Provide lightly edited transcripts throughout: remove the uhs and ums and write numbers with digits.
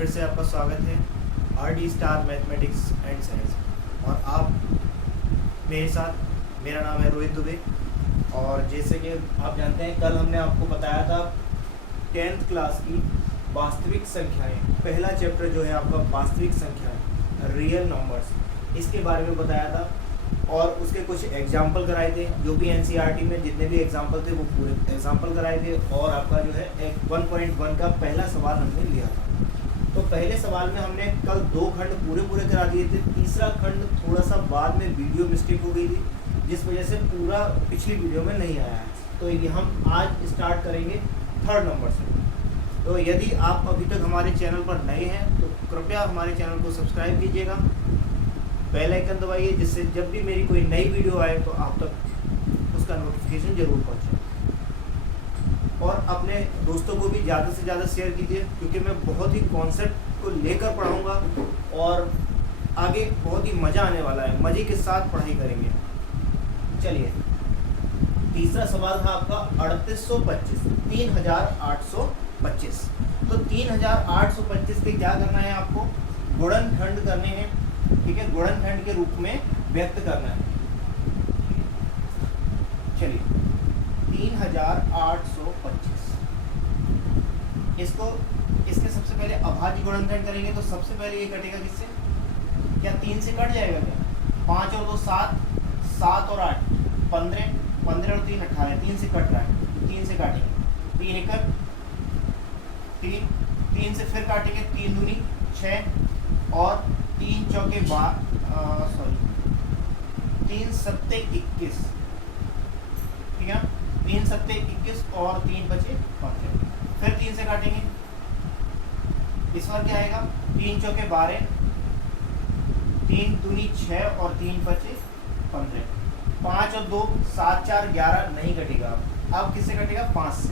फिर से आपका स्वागत है RD star mathematics and science. और आप मेरे साथ, मेरा नाम है रोहित दुबे। और जैसे कि आप जानते हैं, कल हमने आपको बताया था 10th क्लास की वास्तविक संख्याएं, पहला चैप्टर जो है आपका वास्तविक संख्याएं, रियल नंबर्स, इसके बारे में बताया था। और उसके कुछ एग्जाम्पल कराए थे, जो भी NCERT में जितने भी एग्जाम्पल थे वो पूरे एग्जाम्पल कराए थे। और आपका जो है एक 1.1 का पहला सवाल हमने लिया था। तो पहले सवाल में हमने कल 2 खंड पूरे करा दिए थे। तीसरा खंड थोड़ा सा बाद में वीडियो मिस्टेक हो गई थी, जिस वजह से पूरा पिछली वीडियो में नहीं आया है। तो ये हम आज स्टार्ट करेंगे 3rd नंबर से। तो यदि आप अभी तक हमारे चैनल पर नए हैं तो कृपया हमारे चैनल को सब्सक्राइब कीजिएगा, बेल आइकन दबाइए, जिससे जब भी मेरी कोई नई वीडियो आए तो आप तक उसका नोटिफिकेशन जरूर पहुंचे। और अपने दोस्तों को भी ज़्यादा से ज़्यादा शेयर कीजिए, क्योंकि मैं बहुत ही कॉन्सेप्ट को लेकर पढ़ाऊँगा और आगे बहुत ही मज़ा आने वाला है। मज़े के साथ पढ़ाई करेंगे। चलिए, तीसरा सवाल था आपका 3825। तो 3825 के क्या करना है आपको? गुणनखंड करने हैं, ठीक है, गुणनखंड के रूप में व्यक्त करना है। चलिए, 3825 इसके सबसे पहले अभाज्य गुणनखंड करेंगे। तो सबसे पहले ये कटेगा किससे? क्या 3 से कट जाएगा क्या? 5 और 2 7, 7 और 8 15, 15 और 3 18, 3 से कट रहा है, 3 से काटेंगे। 3 एकड़ 3, 3 से फिर काटेंगे, 3 दूनी 6 और 3 चौके 3 सत्ते 21, ठीक है। 3 सत्ते 21 और 3 बचे 15। फिर 3 से काटेंगे, इस बार क्या आएगा? 3 चौके 12, 3 दूनी 6 और 3 बचे 15। 5 और 2 7 4 11 नहीं कटेगा। अब किससे कटेगा? 5 से।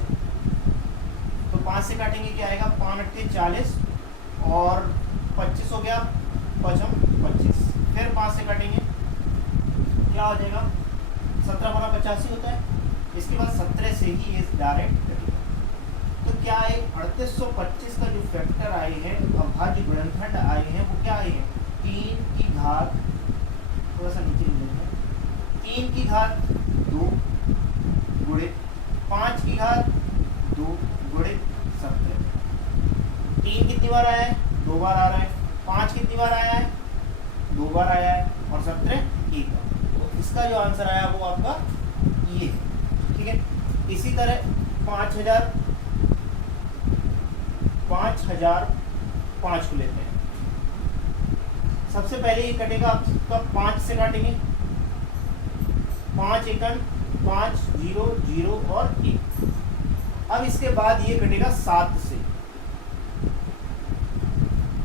तो 5 से काटेंगे, क्या आएगा? 5 8 40 और 25 हो गया, 5 25। फिर 5 से काटेंगे, क्या हो जाएगा? 17 बना 85 होता है। इसके बाद 17 से ही ये डायरेक्ट कटेगा। तो क्या है? 3825 का जो फैक्टर आए हैं, अभाज्य गुणनखंड आए हैं, वो क्या आए हैं? 3 की घात, थोड़ा सा नीचे लेंगे, 3 की घात 2 गुणित 5 की घात 2 गुणित 17। 3 कितनी बार आया है? 2 बार आ रहा है। 5 कितनी बार आया है? 2 बार आया है। और 17 1 बार। तो इसका जो आंसर आया वो आपका ये है, ठीक है। इसी तरह 5005 को लेते हैं। सबसे पहले ये कटेगा आपका 5 से काटेंगे, 5 एकन 5 0 0 और 1। अब इसके बाद ये कटेगा 7 से,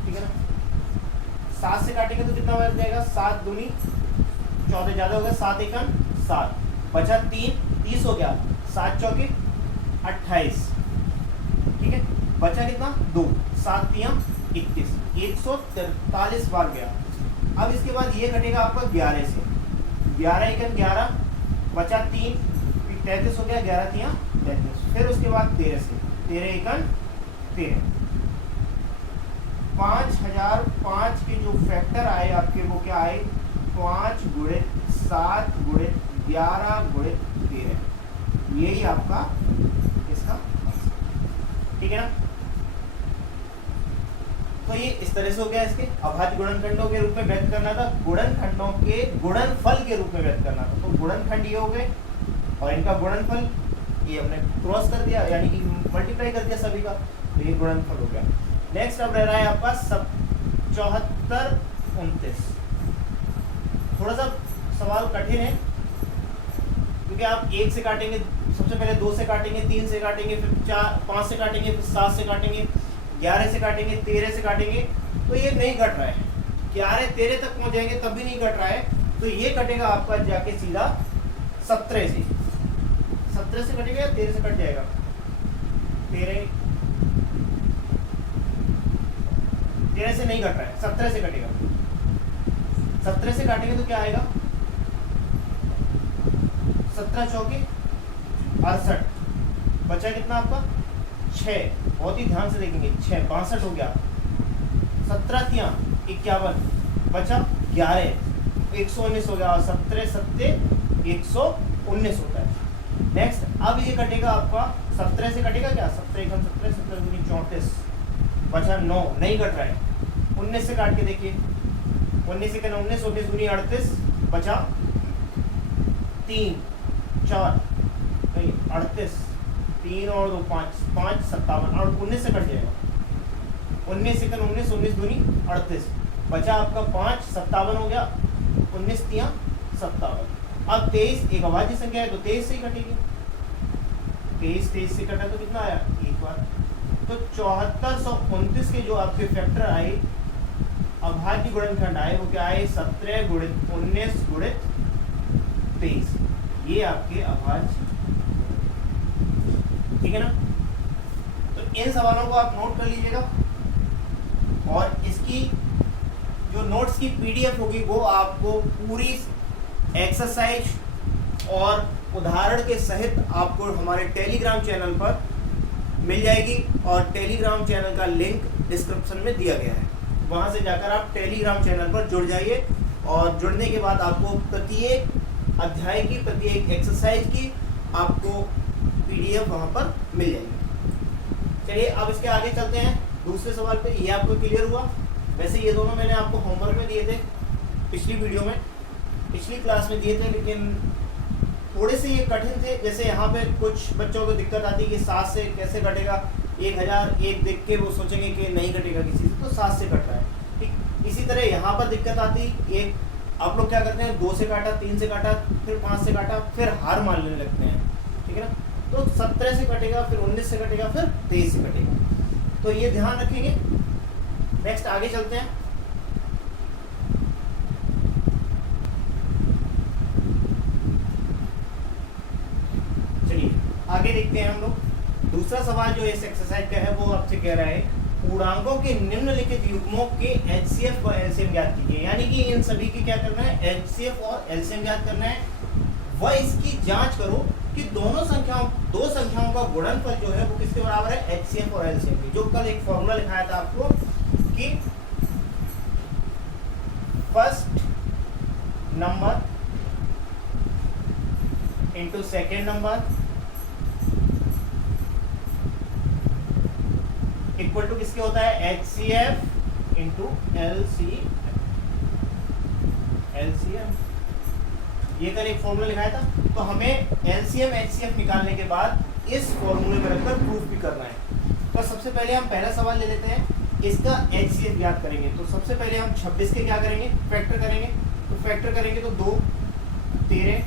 ठीक है ना। 7 से काटेंगे तो कितना बच जाएगा? 7 दूनी 14, ज्यादा हो गया, 7 एकन 7, बचा 3 30 हो गया, 7 चौके 28, ठीक है। बचा कितना? 2, 7 3 21, 143 बार गया। अब इसके बाद ये कटेगा आपका 11 से, 11 एकन 11, बचा 3 33 हो गया, 11 3 33। फिर उसके बाद 13 से, 13 एकन 13। 5005 के जो फैक्टर आए आपके वो क्या आए? 5 गुणित 7 गुणित 11 गुणित 13। यही आपका इसका, ठीक है ना। तो ये इस तरह से हो गया। इसके अभाज्य गुणनखंडों के रूप में व्यक्त करना था, गुणनखंडों के गुणनफल के रूप में व्यक्त करना था। तो गुणनखंड ये हो गए और इनका गुणनफल ये हमने क्रॉस कर दिया, यानी कि मल्टीप्लाई कर दिया सभी का। तो ये गुणनफल हो गया। नेक्स्ट अब रह रहा है आपका 74 29। थोड़ा सा सवाल कठिन है, क्योंकि आप 1 से काटेंगे, सबसे पहले 2 से काटेंगे, 3 से काटेंगे, फिर 4 5 से काटेंगे, फिर 7 से काटेंगे, 11 से काटेंगे, 13 से काटेंगे। तो ये नहीं कट रहा है, 11 13 तक पहुंच जाएंगे तब भी नहीं कट रहा है। तो ये कटेगा आपका जाके सीधा 17 से। 17 से कटेगा या 13 से कट जाएगा? 13 से नहीं कट रहा है, 17 से कटेगा। 17 से काटेंगे तो क्या आएगा? 17 चौके 68, बचा कितना आपका? 6। बहुत ही ध्यान से देखेंगे, 6 62 हो गया, 17 तियां 51, बचा 11, 119 हो गया, और 17 सत्ते 119 होता है। नेक्स्ट अब ये कटेगा आपका 17 से कटेगा क्या, 17 एकम 17, 17 दूनी 34, बचा 9, नहीं कट रहा है। 19 से काट के देखिए, 19 से 19, 19 दूनी 38, बचा 3 4 नहीं 38, 3 और 2 5 5 57, और 19 से कट जाएगा। 19 से 19, 19 दूनी 38, बचा आपका 5 57 हो गया, 19 तियां 57। अब 23 एक अभाज्य संख्या है तो 23 से ही कटेगी। 23 से कटा तो कितना आया, एक बार। तो 7429 के जो आपके फैक्टर आए, अभाज्य गुणनखंड आए, वो क्या आए, 17 गुणित 19 गुणित 23, ये आपके अभाज्य, ठीक है ना। तो इन सवालों को आप नोट कर लीजिएगा, और इसकी जो नोट्स की पीडीएफ होगी वो आपको पूरी एक्सरसाइज और उदाहरण के सहित आपको हमारे टेलीग्राम चैनल पर मिल जाएगी, और टेलीग्राम चैनल का लिंक डिस्क्रिप्शन में दिया गया है। वहां से जाकर आप टेलीग्राम चैनल पर जुड़ जाइए, और जुड़ने के बाद आपको प्रत्येक अध्याय की, प्रत्येक एक्सरसाइज की आपको पीडीएफ वहां पर मिल जाएगी। चलिए अब इसके आगे चलते हैं दूसरे सवाल पे। ये आपको क्लियर हुआ। वैसे ये दोनों मैंने आपको होमवर्क में दिए थे, पिछली वीडियो में, पिछली क्लास में दिए थे, लेकिन थोड़े से ये कठिन थे। जैसे यहाँ पे कुछ बच्चों को दिक्कत आती है कि 7 से कैसे कटेगा, 1001 देख के वो सोचेंगे कि नहीं कटेगा किसी से, तो 7 से कट रहा है, ठीक। इसी तरह यहाँ पर दिक्कत आती, एक आप लोग क्या करते हैं, 2 से काटा, 3 से काटा, फिर 5 से काटा, फिर हार मान लेने लगते हैं, ठीक है ना। तो 17 से कटेगा, फिर 19 से कटेगा, फिर 23 से कटेगा, तो ये ध्यान रखेंगे। नेक्स्ट आगे चलते हैं। चलिए आगे देखते हैं हम लोग। दूसरा सवाल जो इस एक्सरसाइज का है वो आपसे कह रहा है, पूर्णांकों के निम्नलिखित युग्मों के एचसीएफ और एलसीएम ज्ञात कीजिए। यानी कि इन सभी की क्या करना है, एचसीएफ और एलसीएम ज्ञात करना है। वह इसकी जांच करो कि दो संख्याओं का गुणनफल जो है वो किसके बराबर है, एचसीएफ और एलसीएम की। जो कल एक फॉर्मूला लिखाया था आपको कि first number into second number equal to किसके होता है, एचसीएफ इंटू एलसीएम। ये कल एक फॉर्मूला लिखाया था। तो हमें एलसीएम एचसीएफ निकालने के बाद इस फॉर्मूले में रखकर प्रूफ भी करना है। तो सबसे पहले हम पहला सवाल ले लेते हैं, इसका एचसीएफ ज्ञात करेंगे। तो सबसे पहले हम 26 के क्या करेंगे, फैक्टर करेंगे। तो फैक्टर करेंगे तो 2 13,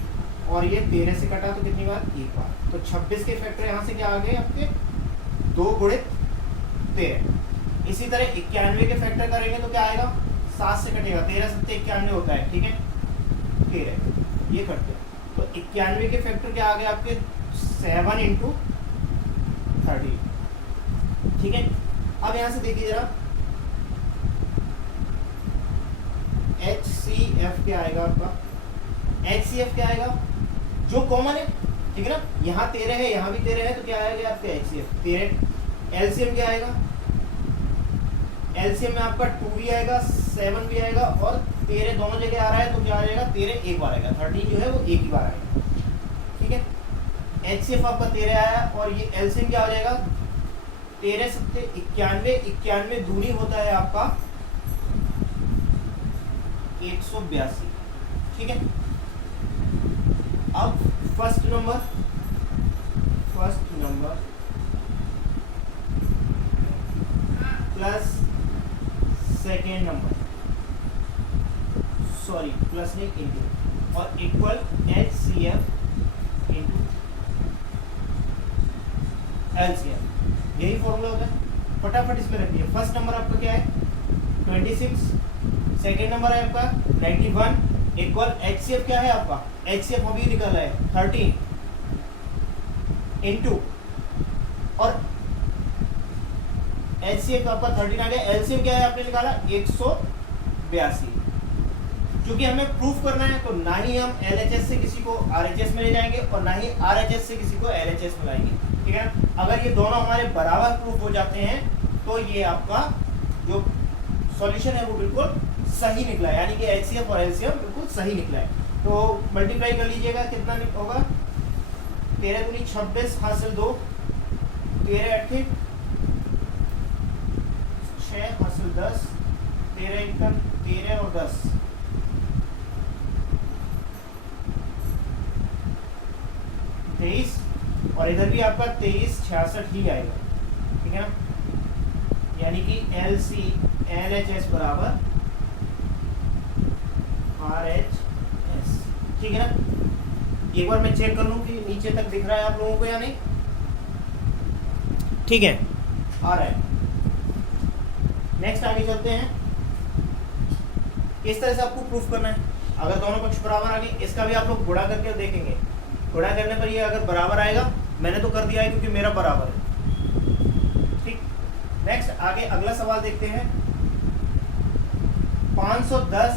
और ये 13 से कटा तो कितनी बार, एक बार। तो 26 के फैक्टर यहाँ से क्या आ गए आपके, 2 गुणित 13। इसी तरह 91 के फैक्टर करेंगे तो क्या आएगा, 7 से कटेगा, 13 7 91 होता है, ठीक है, 13 ये करते हैं। तो 91 के फैक्टर क्या आ गए आपके, 7 इंटू 30, ठीक है। अब यहाँ से देखिए जरा, HCF क्या आएगा आपका, HCF क्या आएगा, जो कॉमन है, ठीक है ना। यहाँ 13 है, यहाँ भी 13 है, तो क्या आएगा आपका HCF 13। LCM क्या आएगा, LCM में आपका 2 भी आएगा, 7 भी आएगा, और 13 दोनों जगह आ रहा है, तो क्या आ जाएगा, 13 एक बार आएगा, 13 जो है वो एक ही बार आएगा, ठीक है। HCF आपका 13 आया, और ये LCM क्या हो जाएगा, 13 7 91, 91 दूनी होता है आपका 182, ठीक है। अब first number plus second number, sorry plus नहीं इंटू, और इक्वल HCF इंटू LCM, यही फॉर्मूला होता है। फटाफट इसमें रखिए। फर्स्ट नंबर आपका क्या है, 26, सेकेंड नंबर है आपका 91, इक्वल HCF क्या है आपका, HCF अभी निकाला है 13 इंटू, और HCF आपका 13 आ गया, LCM क्या है आपने निकाला 182। क्योंकि हमें प्रूफ करना है, तो ना ही हम LHS से किसी को RHS में ले जाएंगे, और ना ही RHS से किसी को LHS में लाएंगे, ठीक है ना। अगर ये दोनों हमारे बराबर प्रूफ हो जाते हैं, तो ये आपका जो सॉल्यूशन है वो बिल्कुल सही निकला है, यानी कि एचसीएफ और एलसीएम बिल्कुल सही निकला है। तो मल्टीप्लाई कर लीजिएगा, कितना होगा, 13 दूनी 26 हासिल 2, 13 अट्ठे 6 हासिल 10, 13 एकम 13 और 10, 23, और इधर भी आपका 23 66 ही आएगा, ठीक है ना। यानी कि LCLHS बराबर RHS, ठीक है ना। एक बार मैं चेक कर लूं कि नीचे तक दिख रहा है आप लोगों को या नहीं, ठीक है, आ रहा है। नेक्स्ट आगे चलते हैं, किस तरह से आपको प्रूफ करना है। अगर दोनों पक्ष बराबर आ गए, इसका भी आप लोग गुणा करके देखेंगे। गुणा करने पर ये अगर बराबर आएगा, मैंने तो कर दिया है क्योंकि मेरा बराबर है, ठीक। नेक्स्ट आगे अगला सवाल देखते हैं। 510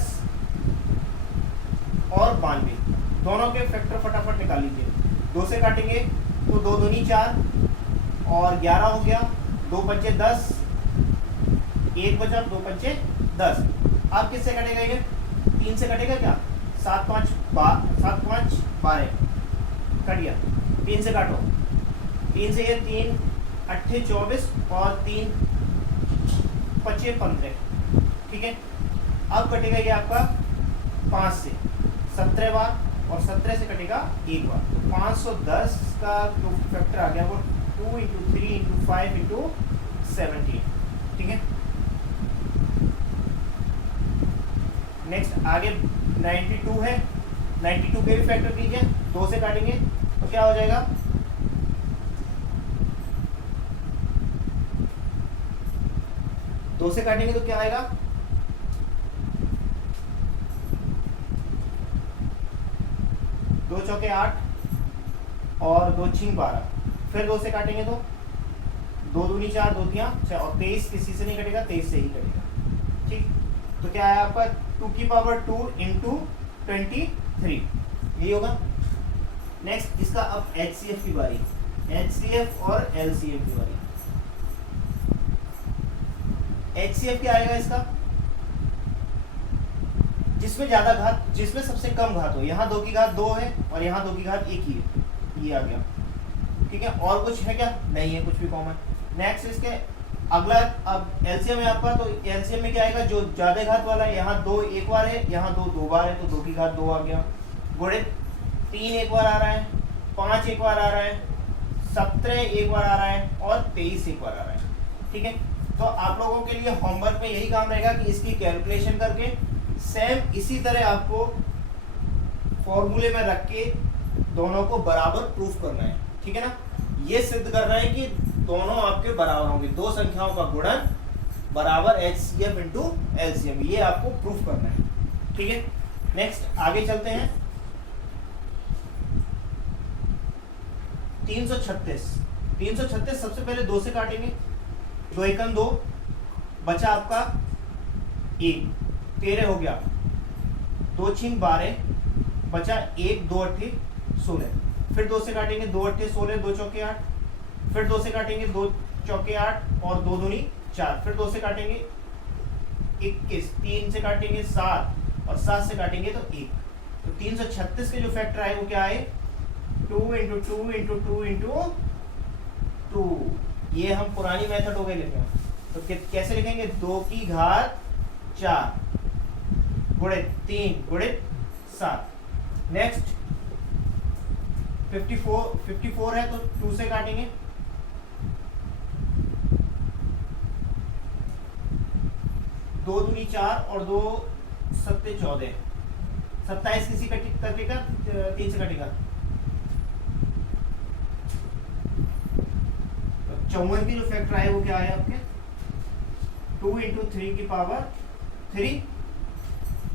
और 92 दोनों के फैक्टर फटाफट निकाल लीजिए। 2 से काटेंगे तो 2 दूनी 4 और 11 हो गया, 2 पंचे 10, 1 बचा, 2 पंचे 10। अब किससे कटेगा ये, 3 से कटेगा क्या, 7 5 12 कट गया। 3 से काटो, 3 से ये 3 अट्ठे 24 और 3 पचे 15, ठीक है। अब कटेगा ये आपका 5 से 17 बार और 17 से कटेगा 1 बार। तो 510 का जो फैक्टर आ गया वो 2 × 3 × 5 × 17, ठीक है। नेक्स्ट आगे 92 है, 92 के भी फैक्टर कीजिए। 2 से काटेंगे तो क्या हो जाएगा, 2 से काटेंगे तो क्या आएगा, 2 चौके 8 और 2 छिंग 12। फिर 2 से काटेंगे तो 2 दूनी 4, 2 तियां 6 और 23 किसी से नहीं कटेगा, 23 से ही कटेगा, ठीक। तो क्या है आपका 2 की पावर 2 × 23, यही होगा। नेक्स्ट इसका अब HCF की बारी, HCF और LCM की बारी। HCF क्या आएगा इसका, जिसमें ज्यादा घात, जिसमें सबसे कम घात हो। यहाँ 2 की घात 2 है और यहाँ 2 की घात 1 ही है, ये आ गया, ठीक है। और कुछ है क्या, नहीं है कुछ भी कॉमन। नेक्स्ट इसके अगला, अब LCM है आपका, तो LCM में क्या आएगा, जो ज्यादा घात वाला है। यहाँ 2 एक बार है, यहाँ 2 2 बार है, तो 2 की घात 2 आ गया। गुणित 3 एक बार आ रहा है, 5 एक बार आ रहा है, 17 एक बार आ रहा है और 23 एक बार आ रहा है, ठीक है। तो आप लोगों के लिए होमवर्क में यही काम रहेगा कि इसकी कैलकुलेशन करके सेम इसी तरह आपको फॉर्मूले में रख के दोनों को बराबर प्रूफ करना है, ठीक है ना। ये सिद्ध करना है कि दोनों आपके बराबर होंगे, दो संख्याओं का गुणन बराबर HCF × LCM, ये आपको प्रूफ करना है, ठीक है। नेक्स्ट आगे चलते हैं। 336 सबसे पहले 2 से काटेंगे, 2 एकम 2 बचा आपका 1, 13 हो गया, 2 छिंग 12 बचा 1, 2 अट्ठे 16। फिर 2 से काटेंगे, 2 अट्ठे 16, 2 चौके 8। फिर 2 से काटेंगे, 2 चौके 8 और 2 दूनी 4। फिर 2 से काटेंगे 21, 3 से काटेंगे 7 और 7 से काटेंगे तो 1। तो 336 के जो फैक्टर आए वो क्या आए, 2 × 2 × 2 × 2। ये हम पुरानी मेथड हो गई लिखना, तो कैसे लिखेंगे, 2 की घात 4 गुणित 3 गुणित 7। नेक्स्ट 54 है तो 2 से काटेंगे, 2 दूनी 4 और 2 सत्ते 14, 27 किसी कटेगा, 3 से कटेगा, 54 की जो फैक्टर आए वो क्या आया आपके, 2 × 3 की पावर 3,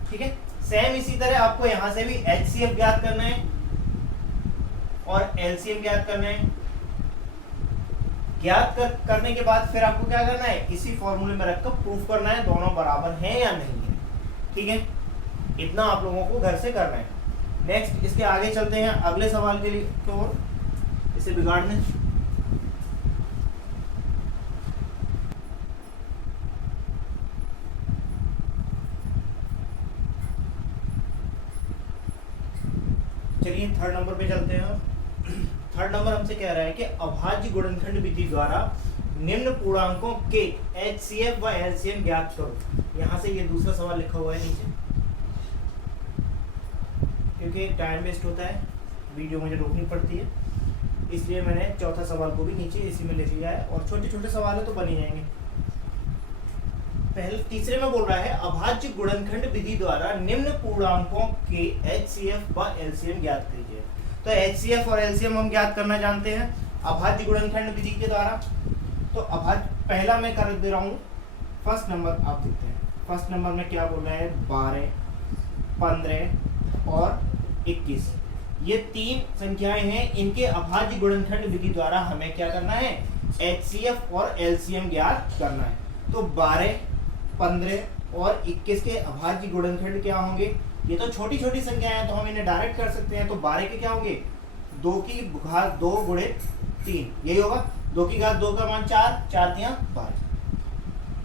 ठीक है। सेम इसी तरह आपको यहां से भी HCF ज्ञात करना है और LCM ज्ञात करना है। करने के बाद फिर आपको क्या करना है, इसी फॉर्मूले में रखकर प्रूफ करना है दोनों बराबर हैं या नहीं है, ठीक है। इतना आप लोगों को घर से करना है। नेक्स्ट इसके आगे चलते हैं अगले सवाल के लिए, तो इसे बिगाड़ दें। चलिए थर्ड नंबर पे चलते हैं। थर्ड नंबर हमसे कह रहा है कि अभाज्य गुणनखंड विधि द्वारा निम्न पूर्णांकों के HCF व LCM ज्ञात करो। यहाँ से ये दूसरा सवाल लिखा हुआ है नीचे, क्योंकि टाइम वेस्ट होता है, वीडियो मुझे रोकनी पड़ती है, इसलिए मैंने चौथा सवाल को भी नीचे इसी में लिख लिया है, और छोटे छोटे सवाल है तो बन ही जाएंगे। पहले तीसरे में बोल रहा है अभाज्य गुणनखंड विधि द्वारा निम्न पूर्णांकों के HCF व LCM ज्ञात कीजिए। तो HCF और LCM हम ज्ञात करना जानते हैं अभाज्य गुणनखंड विधि के द्वारा। तो अभाज्य पहला मैं कर दे रहा हूँ, फर्स्ट नंबर आप देखते हैं। फर्स्ट नंबर में क्या बोल रहा है, 12, 15 और 21, ये तीन संख्याएं हैं, इनके अभाज्य गुणनखंड विधि द्वारा हमें क्या करना है, HCF और LCM ज्ञात करना है। तो 12, 15 और 21 के अभाज्य गुणनखंड क्या होंगे, ये तो छोटी छोटी संख्याएं हैं तो हम इन्हें डायरेक्ट कर सकते हैं। तो 12 के क्या होंगे, 2 की घात 2 गुणे 3, यही होगा। 2 की घात 2 का मान 4, 4 3 12।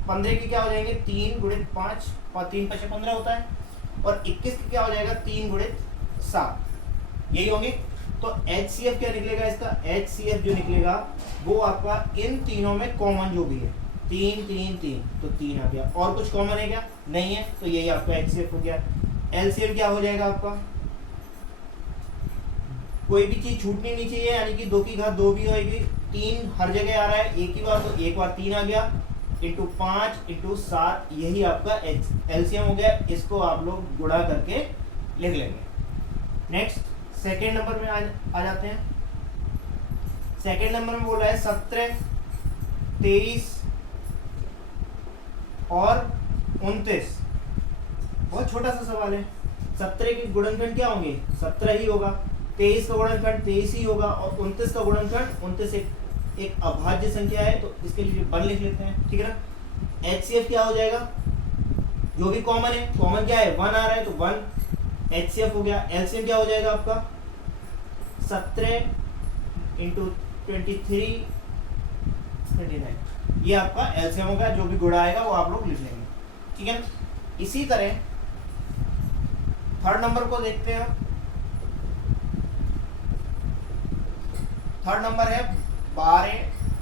15 के क्या हो जाएंगे, 3 गुणे 5, 3 5 15 होता है। और 21 के क्या हो जाएगा, 3 गुणे 7, यही होंगे। तो HCF क्या निकलेगा इसका, HCF जो निकलेगा वो आपका इन तीनों में कॉमन जो भी है, 3 3 3, तो 3 आ गया। और कुछ कॉमन है क्या, नहीं है, तो यही आपका HCF हो गया। LCM क्या हो जाएगा आपका, कोई भी चीज छूटनी नहीं चाहिए, यानी कि 2 की घात 2 भी होगी, 3 हर जगह आ रहा है, एक ही बार तो एक बार 3 आ गया, इंटू 5 इंटू 7, यही आपका LCM हो गया। इसको आप लोग गुणा करके लिख लेंगे। नेक्स्ट सेकेंड नंबर में आ जाते हैं। सेकेंड नंबर में बोल रहा है 17, 23 और 29, बहुत छोटा सा सवाल है। 17 के गुणनखंड क्या होंगे, 17 ही होगा। 23 का गुणनखंड 23 ही होगा, और 29 का गुणनखंड 29 एक अभाज्य संख्या है, तो इसके लिए 1 लिख लेते हैं, ठीक है ना। HCF क्या हो जाएगा, जो भी कॉमन है, कॉमन क्या है, 1 आ रहा है, तो 1 HCF हो गया। LCM क्या हो जाएगा आपका, 17 इंटू 23 29, ये आपका LCM होगा। जो भी गुणा आएगा वो आप लोग लिख लेंगे, ठीक है ना। इसी तरह थर्ड नंबर को देखते हैं। थर्ड नंबर है 12,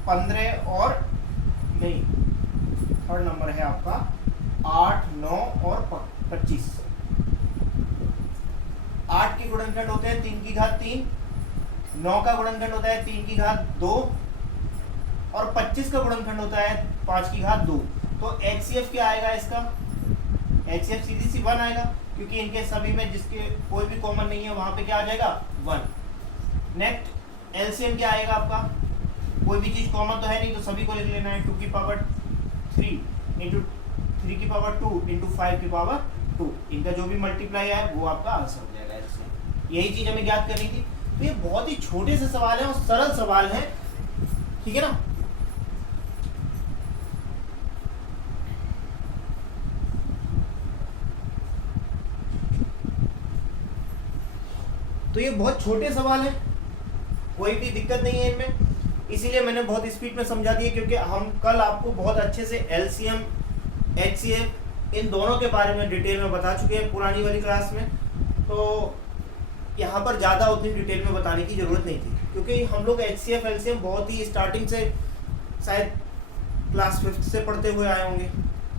15 और नहीं, थर्ड नंबर है आपका 8, 9 और 25। 8 के गुणनखंड होते हैं 3 की घात 3, 9 का गुणनखंड होता है 3 की घात 2, और 25 का गुणनखंड होता है 5 की घात 2। तो HCF क्या आएगा इसका, HCF सीधी सी 1 आएगा, क्योंकि इनके सभी में जिसके कोई भी कॉमन नहीं है वहां पे क्या आ जाएगा, 1। नेक्स्ट LCM क्या आएगा आपका, कोई भी चीज कॉमन तो है नहीं, तो सभी को लिख लेना है। 2 की पावर 3 इंटू 3 की पावर 2 इंटू 5 की पावर 2, इनका जो भी मल्टीप्लाई है वो आपका आंसर हो जाएगा LCM। यही चीज हमें ज्ञात करनी थी। तो ये बहुत ही छोटे से सवाल है और सरल सवाल है, ठीक है ना। तो ये बहुत छोटे सवाल हैं, कोई भी दिक्कत नहीं है इनमें, इसीलिए मैंने बहुत स्पीड में समझा दिया, क्योंकि हम कल आपको बहुत अच्छे से LCM HCF इन दोनों के बारे में डिटेल में बता चुके हैं पुरानी वाली क्लास में। तो यहाँ पर ज़्यादा उतनी डिटेल में बताने की ज़रूरत नहीं थी, क्योंकि हम लोग HCF LCM बहुत ही स्टार्टिंग से शायद क्लास 5th से पढ़ते हुए आए होंगे,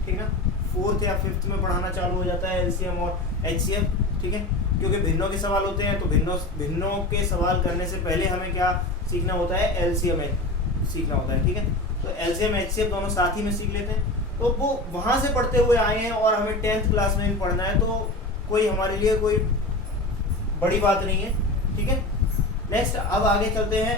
ठीक है। 4th या 5th में पढ़ाना चालू हो जाता है LCM और HCF, ठीक है, क्योंकि भिन्नों के सवाल होते हैं। तो भिन्नों के सवाल करने से पहले हमें क्या सीखना होता है, LCM सीखना होता है, ठीक है। तो LCM HCF दोनों साथ ही में सीख लेते हैं। तो वो वहाँ से पढ़ते हुए आए हैं और हमें 10th क्लास में भी पढ़ना है, तो कोई हमारे लिए कोई बड़ी बात नहीं है, ठीक है। नेक्स्ट अब आगे चलते हैं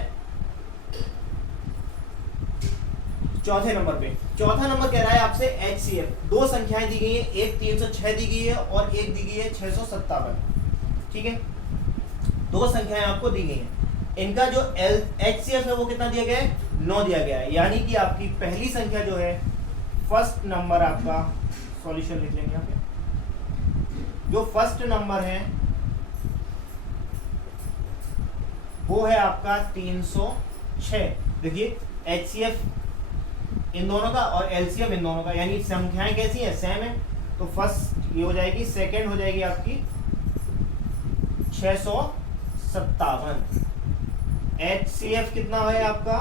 चौथे नंबर पे। चौथा नंबर कह रहा है आपसे HCF, 2 संख्याएं दी गई है, एक 306 दी गई है और एक दी गई है 657, ठीक है। 2 संख्याएं आपको दी गई हैं, इनका जो HCF है वो कितना दिया गया है, 9 दिया गया है। यानी कि आपकी पहली संख्या जो है, फर्स्ट नंबर आपका सॉल्यूशन लिख लेंगे यहाँ पे। जो फर्स्ट नंबर है वो है आपका 306। देखिए HCF इन दोनों का और LCM इन दोनों का, यानी संख्याएं कैसी है, सेम है। तो फर्स्ट ये हो जाएगी, सेकंड हो जाएगी आपकी 657 57। HCF कितना है आपका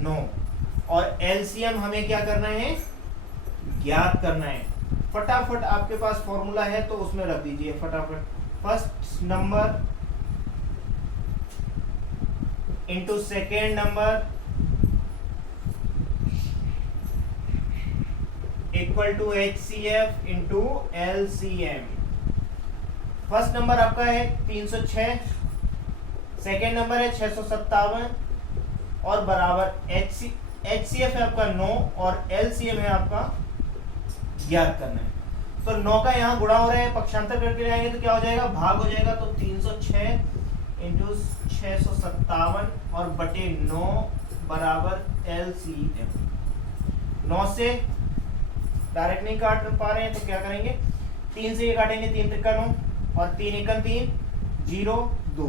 9 और LCM हमें क्या करना है ज्ञात करना है। फटाफट आपके पास फॉर्मूला है तो उसमें रख दीजिए फटाफट। First number into second number equal to HCF into LCM। First number आपका है 306, सेकेंड नंबर है 657 और बराबर HCF है आपका 9 और LCM है आपका ज्ञात करना है। तो 9 का यहाँ गुणा हो रहा है, पक्षांतर करके जाएंगे तो क्या हो जाएगा भाग हो जाएगा। तो 306 इंटू 657 और बटे 9 बराबर LCM। 9 से डायरेक्ट नहीं काट पा रहे हैं तो क्या करेंगे 3 से ये काटेंगे, 3 त्रिका 9 और 3 एकम 3 0 2,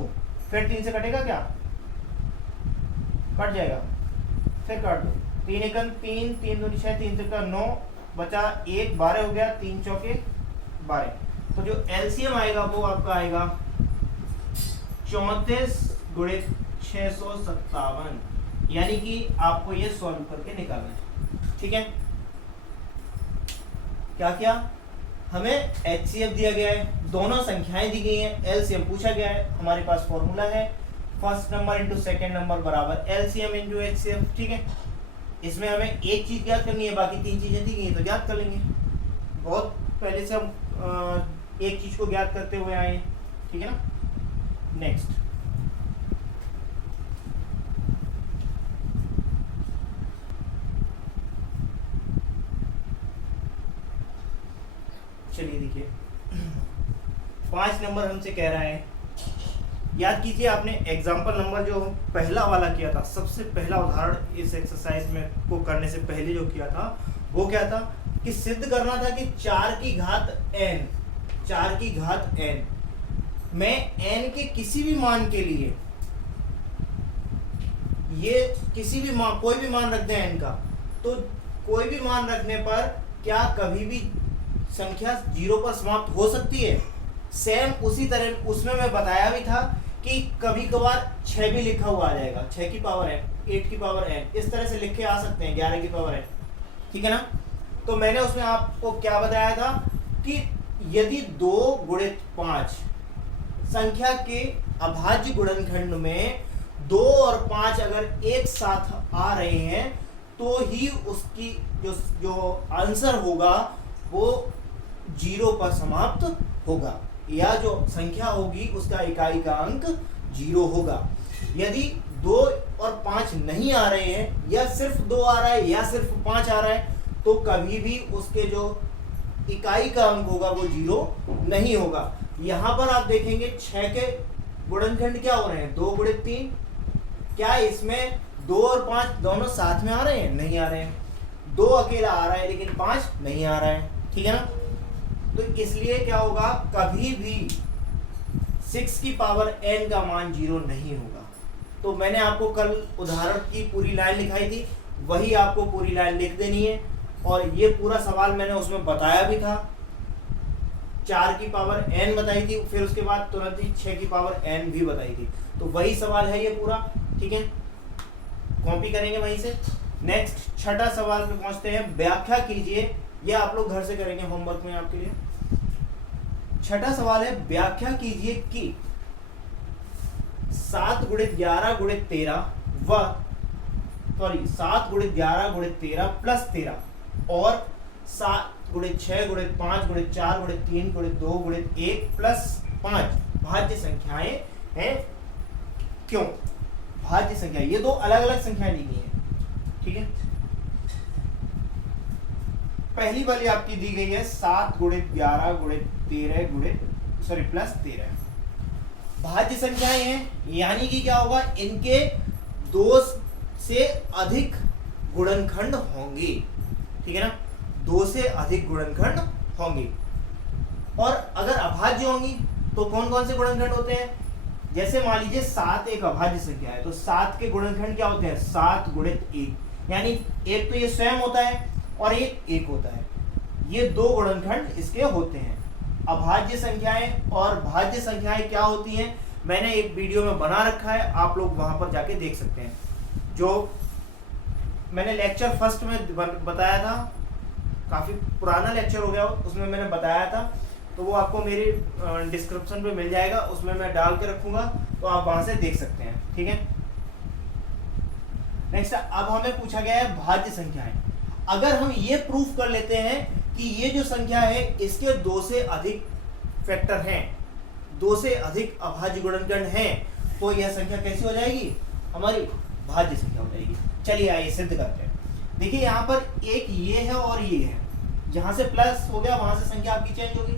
फिर 3 से कटेगा क्या कट जाएगा, फिर काट दो 3 एकम 3 3 दूनी 6 3 त्रिका 9 बचा 1 12 हो गया, 3 चौके 12। तो जो LCM आएगा वो आपका आएगा 34 गुणित 657, यानी कि आपको ये सॉल्व करके निकालना है। ठीक है, क्या क्या हमें HCF दिया गया है, दोनों संख्याएं दी गई हैं, LCM पूछा गया है, हमारे पास फॉर्मूला है first number into second number बराबर LCM इंटू HCF। ठीक है, इसमें हमें एक चीज ज्ञात करनी है, बाकी 3 चीजें दी गई हैं तो ज्ञात कर लेंगे। बहुत पहले से हम एक चीज को ज्ञात करते हुए आए हैं। ठीक है ना, नेक्स्ट चलिए देखिए 5 नंबर हमसे कह रहा है, याद कीजिए आपने एग्जाम्पल नंबर जो पहला वाला किया था, सबसे पहला उदाहरण इस एक्सरसाइज में को करने से पहले जो किया था वो क्या था कि सिद्ध करना था कि 4 की घात n में n के किसी भी मान के लिए, ये किसी भी मान कोई भी मान रख दें n का, तो कोई भी मान रखने पर क्या कभी भी संख्या 0 पर समाप्त हो सकती है। सेम उसी तरह उसमें मैं बताया भी था कि कभी कभार 6 भी लिखा हुआ आ जाएगा, 6 की पावर n 8 की पावर n इस तरह से लिखे आ सकते हैं 11 की पावर n। ठीक है ना, तो मैंने उसमें आपको क्या बताया था कि यदि 2 गुणित 5 संख्या के अभाज्य गुणनखंड में 2 और 5 अगर एक साथ आ रहे हैं तो ही उसकी जो आंसर होगा वो 0 पर समाप्त होगा, या जो संख्या होगी उसका इकाई का अंक 0 होगा। यदि 2 और 5 नहीं आ रहे हैं, या सिर्फ 2 आ रहा है या सिर्फ 5 आ रहा है, तो कभी भी उसके जो इकाई का अंक होगा वो 0 नहीं होगा। यहां पर आप देखेंगे 6 के गुणनखंड क्या हो रहे हैं 2 गुणित 3, क्या इसमें 2 और 5 दोनों साथ में आ रहे हैं, नहीं आ रहे हैं। 2 अकेला आ रहा है लेकिन 5 नहीं आ रहा है। ठीक है ना, तो इसलिए क्या होगा कभी भी 6 की पावर n का मान 0 नहीं होगा। तो मैंने आपको कल उदाहरण की पूरी लाइन लिखाई थी, वही आपको पूरी लाइन लिख देनी है, और ये पूरा सवाल मैंने उसमें बताया भी था, 4 की पावर n बताई थी, फिर उसके बाद तुरंत ही 6 की पावर n भी बताई थी। तो वही सवाल है ये पूरा। ठीक है, कॉपी करेंगे वहीं से। नेक्स्ट छठा सवाल पे पहुंचते हैं, व्याख्या कीजिए, ये आप लोग घर से करेंगे होमवर्क में आपके लिए। छठा सवाल है, व्याख्या कीजिए कि 7 गुणित 11 गुणित 13 व 7 गुणित 11 गुणित 13 प्लस 13 और 7 गुणित 6 गुणित 5 गुणित 4 गुणित 3 गुणित 2 गुणित 1 प्लस 5 भाज्य संख्याएं हैं क्यों। भाज्य संख्या, ये दो अलग अलग संख्याएं दी गई हैं। ठीक है, पहली वाली आपकी दी गई है 7 गुणित 11 गुणित 13 गुणित प्लस 13 भाज्य संख्याएं हैं, यानी कि क्या होगा इनके 2 से अधिक गुणनखंड होंगे। ठीक है ना, 2 से अधिक गुणनखंड होंगे। और अगर अभाज्य होंगी तो कौन कौन से गुणनखंड होते हैं, जैसे मान लीजिए 7 एक अभाज्य संख्या है तो 7 के गुणनखंड क्या होते हैं 7 गुणित 1, यानी एक तो ये स्वयं होता है और एक होता है, ये 2 गुणनखंड इसके होते हैं। अभाज्य संख्याएं और भाज्य संख्याएं क्या होती हैं, मैंने एक वीडियो में बना रखा है, आप लोग वहां पर जाके देख सकते हैं। जो मैंने लेक्चर फर्स्ट में बताया था, काफ़ी पुराना लेक्चर हो गया, उसमें मैंने बताया था, तो वो आपको मेरी डिस्क्रिप्शन पे मिल जाएगा, उसमें मैं डाल के रखूँगा, तो आप वहाँ से देख सकते हैं। ठीक है, नेक्स्ट अब हमें पूछा गया है भाज्य संख्याएं। अगर हम ये प्रूफ कर लेते हैं कि ये जो संख्या है इसके 2 से अधिक फैक्टर हैं, 2 से अधिक अभाज्य गुणनखंड हैं, तो यह संख्या कैसी हो जाएगी? हमारी भाज्य संख्या हो जाएगी। चलिए आइए सिद्ध करते हैं। देखिए यहाँ पर एक ये है और ये है, जहां से प्लस हो गया वहां से संख्या आपकी चेंज होगी,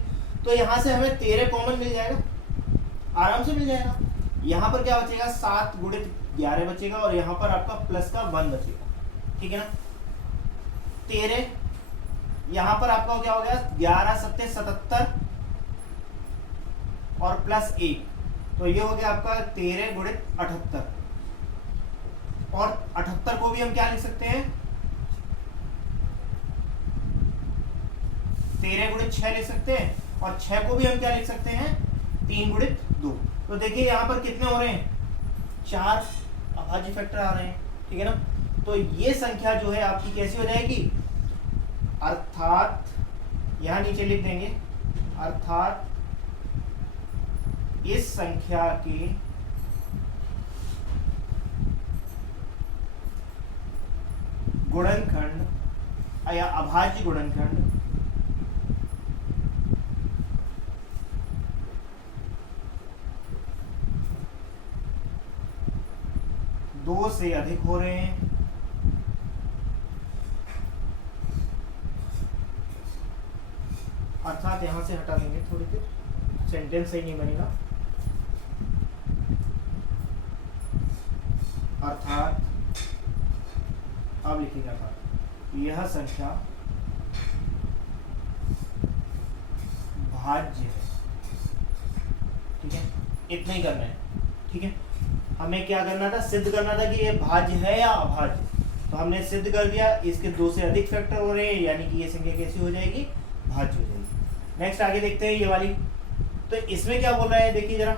तो यहाँ से हमें 13 कॉमन मिल जाएगा, आराम से मिल जाएगा। यहाँ पर क्या बचेगा? 7 गुणित 11 बचेगा, और यहाँ पर आपका प्लस का 1 बचेगा। ठीक है ना, 13, यहाँ पर आपका क्या हो गया? 11 सत्ते 77 और प्लस 1, तो ये हो गया आपका 13 गुणित 78, और 78 को भी हम क्या लिख सकते हैं? 13 गुणित 6 लिख सकते हैं, और 6 को भी हम क्या लिख सकते हैं? 3 गुणित 2। तो देखिए यहाँ पर कितने हो रहे हैं? 4 अभाज्य फैक्टर आ रहे हैं। ठीक है ना, तो ये संख्या जो है आपकी कैसी हो जाएगी? अर्थात यहाँ नीचे लिख देंगे, अर्थात इस संख्या के गुणनखंड या अभाज्य गुणनखंड 2 से अधिक हो रहे हैं। अर्थात यहां से हटा देंगे, थोड़ी देर, सेंटेंस सही नहीं बनेगा। अर्थात अब लिखिएगा था, यह संख्या भाज्य है। ठीक है, इतना ही करना है। ठीक है, हमें क्या करना था? सिद्ध करना था कि ये भाज्य है या अभाज्य। तो हमने सिद्ध कर दिया, इसके 2 से अधिक फैक्टर हो रहे हैं, यानी कि ये संख्या कैसी हो जाएगी? भाज्य हो जाएगी। नेक्स्ट आगे देखते हैं ये वाली। तो इसमें क्या बोल रहा है? देखिए जरा,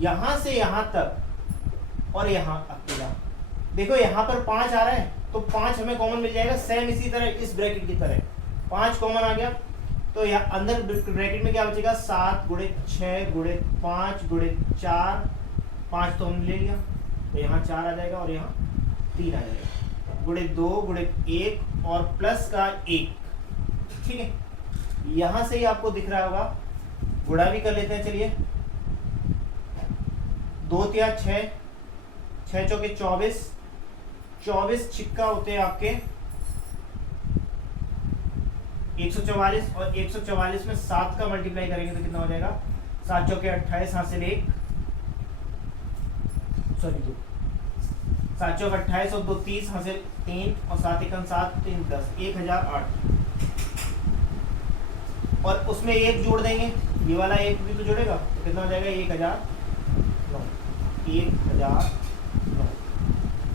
यहां से यहां तक और यहां अकेला। देखो यहाँ पर 5 आ रहा है, तो 5 हमें कॉमन मिल जाएगा। सेम इसी तरह इस ब्रैकेट की तरह 5 कॉमन आ गया, तो यहाँ अंदर ब्रैकेट में क्या बचेगा? 7 गुणित 6 गुणित 5 गुणित 4, 5 तो हमने ले लिया, तो यहाँ 4 आ जाएगा और यहाँ 3 आ जाएगा, गुणित 2 गुणित 1 और प्लस का 1। ठीक है, यहाँ से ही आपको दिख रहा होगा, गुणा भी कर लेते हैं। चलिए, 2 तिया 6, 6 चौके 24, 24 छिक्का होते हैं आपके 144, और 144 में 7 का मल्टीप्लाई करेंगे तो कितना हो जाएगा? 7 चौके 28, हासिल 1, सॉरी 2, 7 चौके 28 और 2 30, हासिल 3, और 7 एकम 7, 3 10, 1008। और उसमें 1 जोड़ देंगे, ये वाला 1 भी तो जोड़ेगा, तो कितना हो जाएगा? 1009, 1009,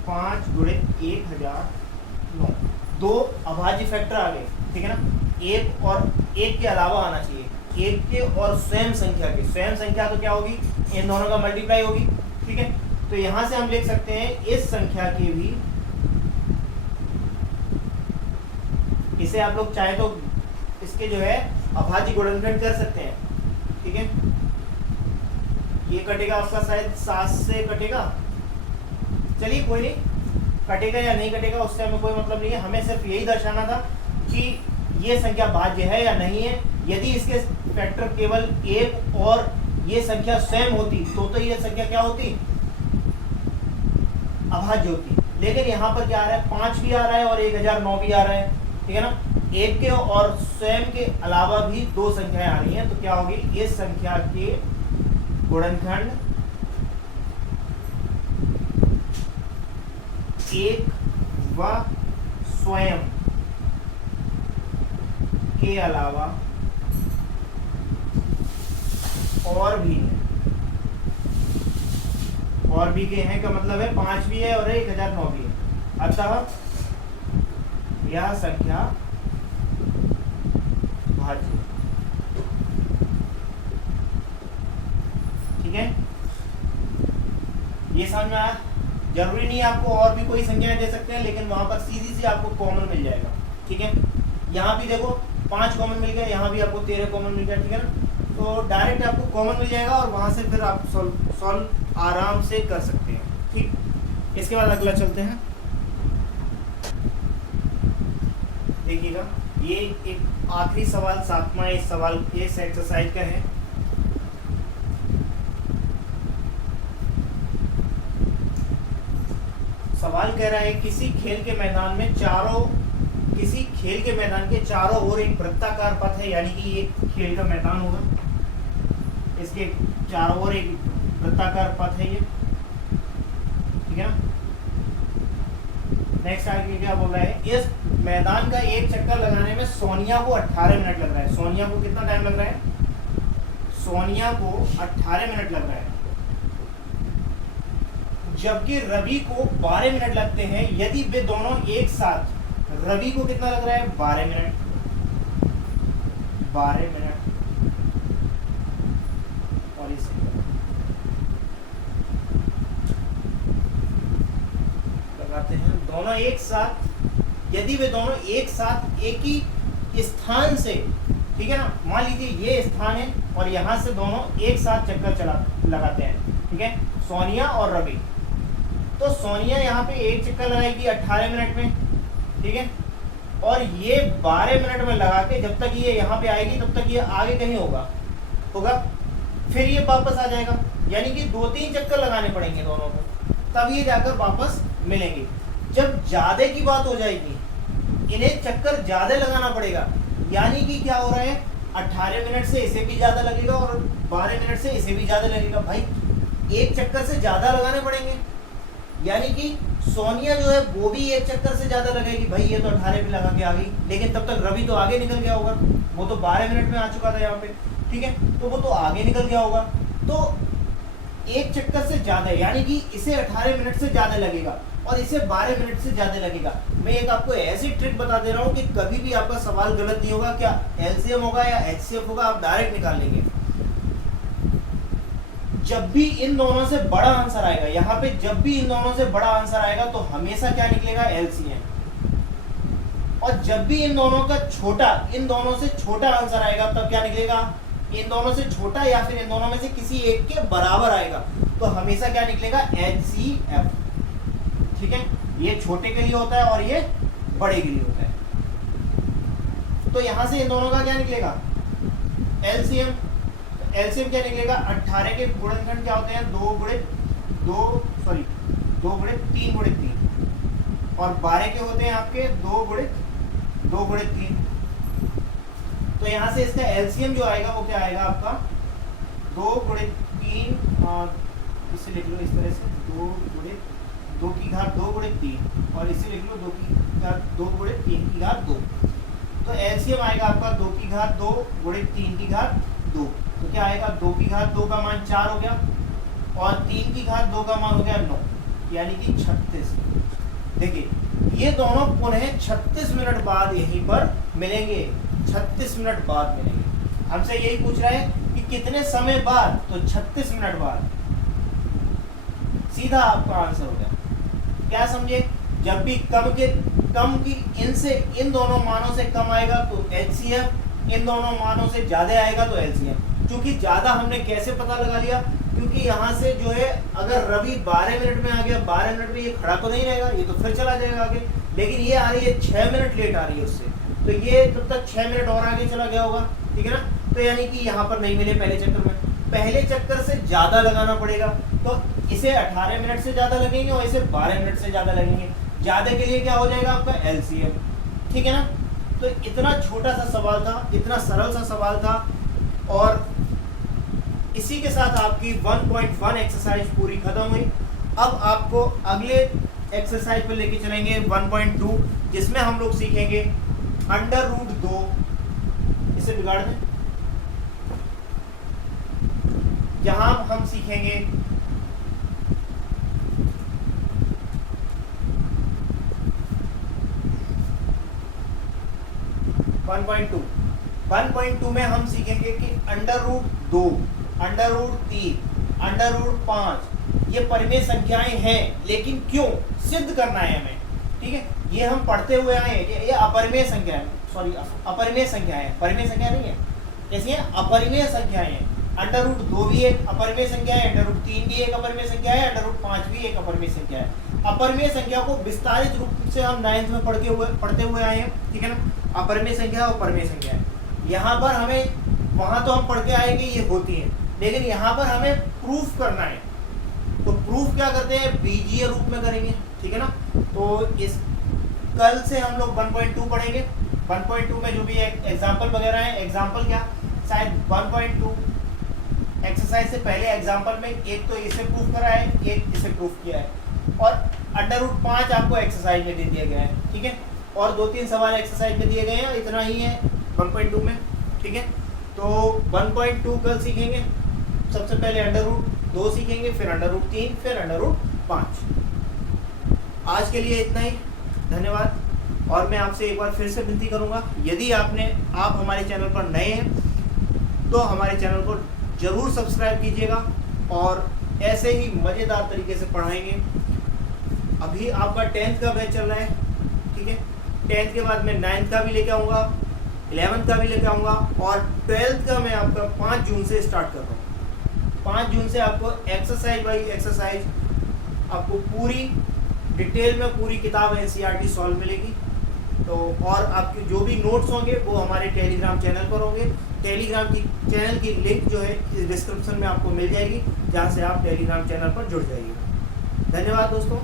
5 गुणित 1009। 2 अभाज्य फैक्टर आ गए। ठीक है ना, 1 और 1 के अलावा आना चाहिए, 1 के और स्वयं संख्या के। स्वयं संख्या तो क्या होगी? इन दोनों का मल्टीप्लाई होगी। ठीक है, तो यहां से हम लिख सकते हैं इस संख्या के भी, इसे आप लोग चाहे तो इसके जो है अभाज्य गुणनखंड कर सकते हैं। ठीक है, ये कटेगा आपका शायद 7 से कटेगा, चलिए कोई नहीं, कटेगा या नहीं कटेगा उससे हमें कोई मतलब नहीं है। हमें सिर्फ यही दर्शाना था कि ये संख्या भाज्य है या नहीं है। यदि इसके फैक्टर केवल 1 और ये संख्या स्वयं होती तो ये संख्या क्या होती? अभाज्य होती। लेकिन यहाँ पर क्या आ रहा है? 5 भी आ रहा है और 1009 भी आ रहा है। ठीक है ना, 1 के और स्वयं के अलावा भी 2 संख्याएं आ रही हैं, तो क्या होगी? इस संख्या के गुणनखंड 1 व स्वयं के अलावा और भी के हैं, का मतलब है 5 भी है और 1009 भी है। अतः यह संख्या भाज्य। ठीक है, ये समझ में आया? जरूरी नहीं आपको और भी कोई संख्याएं दे सकते हैं, लेकिन वहां पर सीधी सी आपको कॉमन मिल जाएगा। ठीक है, यहाँ भी देखो 5 कॉमन मिल गया, यहाँ भी आपको 13 कॉमन मिल गया। ठीक है ना, तो डायरेक्ट आपको कॉमन मिल जाएगा और वहां से फिर आप सॉल्व आराम से कर सकते हैं। ठीक, इसके बाद अगला चलते हैं। देखिएगा, ये एक आखिरी सवाल 7वां इस सवाल इस एक्सरसाइज का है। सवाल कह रहा है किसी खेल के मैदान के चारों ओर एक वृत्ताकार पथ है, यानी कि ये खेल का मैदान होगा, इसके चारों ओर एक वृत्ताकार पथ है ये। ठीक है ना, नेक्स्ट आगे क्या बोल रहा है, इस मैदान का एक चक्कर लगाने में सोनिया को 18 मिनट लग रहा है। सोनिया को कितना टाइम लग रहा है? सोनिया को 18 मिनट लग रहा है, जबकि रवि को 12 मिनट लगते हैं। यदि वे दोनों एक साथ, रवि को कितना लग रहा है? 12 मिनट, 12 मिनट और इसे लगाते हैं दोनों एक साथ। यदि वे दोनों एक साथ एक ही स्थान से, ठीक है ना, मान लीजिए ये स्थान है और यहाँ से दोनों एक साथ चक्कर लगाते हैं। ठीक है, सोनिया और रवि। तो सोनिया यहाँ पे एक चक्कर लगाएगी 18 मिनट में, ठीक है, और ये 12 मिनट में लगा के जब तक ये यहाँ पे आएगी तब तक ये आगे कहीं होगा, फिर ये वापस आ जाएगा। यानी कि 2-3 चक्कर लगाने पड़ेंगे दोनों को, तब ये जाकर वापस मिलेंगे। जब ज्यादा की बात हो जाएगी, इन्हें चक्कर ज्यादा लगाना पड़ेगा, यानी कि क्या हो रहा है, 18 मिनट से इसे भी ज्यादा लगेगा और 12 मिनट से इसे भी ज्यादा लगेगा। भाई एक चक्कर से ज्यादा लगाने पड़ेंगे, यानी कि सोनिया जो है वो भी एक चक्कर से ज्यादा लगेगी। भाई ये तो 18 पे लगा के आ गई, लेकिन तब तक रवि तो आगे निकल गया होगा, वो तो 12 मिनट में आ चुका था यहाँ पे। ठीक है, तो वो तो आगे निकल गया होगा, तो एक चक्कर से ज्यादा, यानी कि इसे 18 मिनट से ज्यादा लगेगा और इसे 12 मिनट से ज्यादा लगेगा। मैं एक आपको ऐसी ट्रिक बता दे रहा हूँ कि कभी भी आपका सवाल गलत नहीं होगा। क्या एलसीएम होगा या एचसीएफ होगा, आप डायरेक्ट निकाल लेंगे। जब भी इन दोनों से बड़ा आंसर आएगा, यहाँ पे जब भी इन दोनों से बड़ा आंसर आएगा तो हमेशा क्या निकलेगा? एलसीएम। और जब भी इन दोनों से छोटा आंसर आएगा तब क्या निकलेगा? इन दोनों से छोटा या फिर इन दोनों में से किसी एक के बराबर आएगा तो हमेशा क्या निकलेगा? एचसीएफ। ठीक है, ये छोटे के लिए होता है और ये बड़े के लिए होता है। तो यहां से इन दोनों का क्या निकलेगा? एलसीएम। एलसीएम क्या निकलेगा? 18 के गुणनखंड क्या होते हैं? 2 गुणे 3 और 12 के होते हैं आपके 2 गुणे 3। तो यहाँ से इसका एलसीएम जो आएगा वो क्या आएगा आपका? 2 गुणे 3, इसे लिख लो इस तरह से, 2 की घात 2 गुणे 3 और इसे लिख लो 2 की घात 2 गुणे 3 की घात 2। तो एलसीएम आएगा आपका 2 की घात 2 गुणे 3 की घात 2। तो क्या आएगा? 2 की घात 2 का मान 4 हो गया और 3 की घात 2 का मान हो गया 9, यानी कि 36। देखिए ये दोनों पुनः 36 मिनट बाद यहीं पर मिलेंगे, 36 मिनट बाद मिलेंगे। हमसे यही पूछ रहा है कि कितने समय बाद, तो 36 मिनट बाद। सीधा आपका आंसर हो गया। क्या समझे? जब भी कम की इन दोनों मानों से कम आएगा तो एचसीएफ, इन दोनों मानों से ज्यादा आएगा तो एलसीएम। क्योंकि ज्यादा हमने कैसे पता लगा लिया? क्योंकि यहाँ से जो है अगर रवि 12 मिनट में आ गया, 12 मिनट में ये खड़ा तो नहीं रहेगा, ये तो फिर चला जाएगा आगे, लेकिन ये आ रही है 6 मिनट लेट आ रही है उससे, तो ये तब तक 6 मिनट और आगे चला गया होगा। ठीक है ना, तो यानी कि यहाँ पर नहीं मिले पहले चक्कर में, पहले चक्कर से ज्यादा लगाना पड़ेगा। तो इसे 18 मिनट से ज्यादा लगेंगे और इसे 12 मिनट से ज्यादा लगेंगे। ज्यादा के लिए क्या हो जाएगा आपका? एलसीएम। ठीक है ना, तो इतना छोटा सा सवाल था, इतना सरल सा सवाल था, और इसी के साथ आपकी 1.1 एक्सरसाइज पूरी खत्म हुई। अब आपको अगले एक्सरसाइज पर लेके चलेंगे 1.2, जिसमें हम लोग सीखेंगे √2। इसे बिगाड़ दें, जहां हम सीखेंगे 1.2 में हम सीखेंगे कि √2, √3, √5 ये परिमेय संख्याएं हैं, लेकिन क्यों सिद्ध करना है हमें, ठीक है। ये हम पढ़ते हुए आए हैं कि ये अपरिमेय संख्या है, सॉरी अपरिमेय संख्या है, परिमेय संख्या नहीं है। कैसी है? अपरिमेय संख्याएं हैं। √2 भी एक अपरिमेय संख्या है, √3 भी एक अपरिमेय संख्या है, √5 भी एक अपरिमेय संख्या है। अपरिमेय संख्या को विस्तारित रूप से हम 9th में पढ़ते हुए आए हैं, ठीक है ना। अपरिमेय संख्या और परिमेय संख्या है। यहाँ पर हमें, वहाँ तो हम पढ़ के आएंगे ये होती है, लेकिन यहाँ पर हमें प्रूफ करना है। तो प्रूफ क्या करते हैं? बीजीय रूप में करेंगे, ठीक है ना। तो इस कल से हम लोग 1.2 पढ़ेंगे। 1.2 में जो भी एग्जाम्पल वगैरह है, एग्जाम्पल क्या, शायद 1.2 एक्सरसाइज से पहले एग्जाम्पल में एक तो इसे प्रूफ करा है, एक इसे प्रूफ किया है, और √5 आपको एक्सरसाइज में दे दिया गया है, ठीक है। और 2-3 सवाल एक्सरसाइज में दिए गए हैं, इतना ही है 1.2 में, ठीक है। तो 1.2 कल सीखेंगे। सबसे पहले √2 सीखेंगे, फिर √3, फिर √5। आज के लिए इतना ही, धन्यवाद। और मैं आपसे एक बार फिर से विनती करूंगा, यदि आप हमारे चैनल पर नए हैं तो हमारे चैनल को जरूर सब्सक्राइब कीजिएगा, और ऐसे ही मज़ेदार तरीके से पढ़ाएंगे। अभी आपका 10th का बैच चल रहा है, ठीक है। 10th के बाद मैं 9th का भी लेके आऊँगा, 11th का भी लेके आऊँगा, और 12th का मैं आपका 5 जून से स्टार्ट कर रहा हूँ। 5 जून से आपको एक्सरसाइज बाई एक्सरसाइज आपको पूरी डिटेल में पूरी किताब NCERT सॉल्व मिलेगी। तो और आपके जो भी नोट्स होंगे वो हमारे टेलीग्राम चैनल पर होंगे। टेलीग्राम की चैनल की लिंक जो है इस डिस्क्रिप्शन में आपको मिल जाएगी, जहाँ से आप टेलीग्राम चैनल पर जुड़ जाइएगा। धन्यवाद दोस्तों।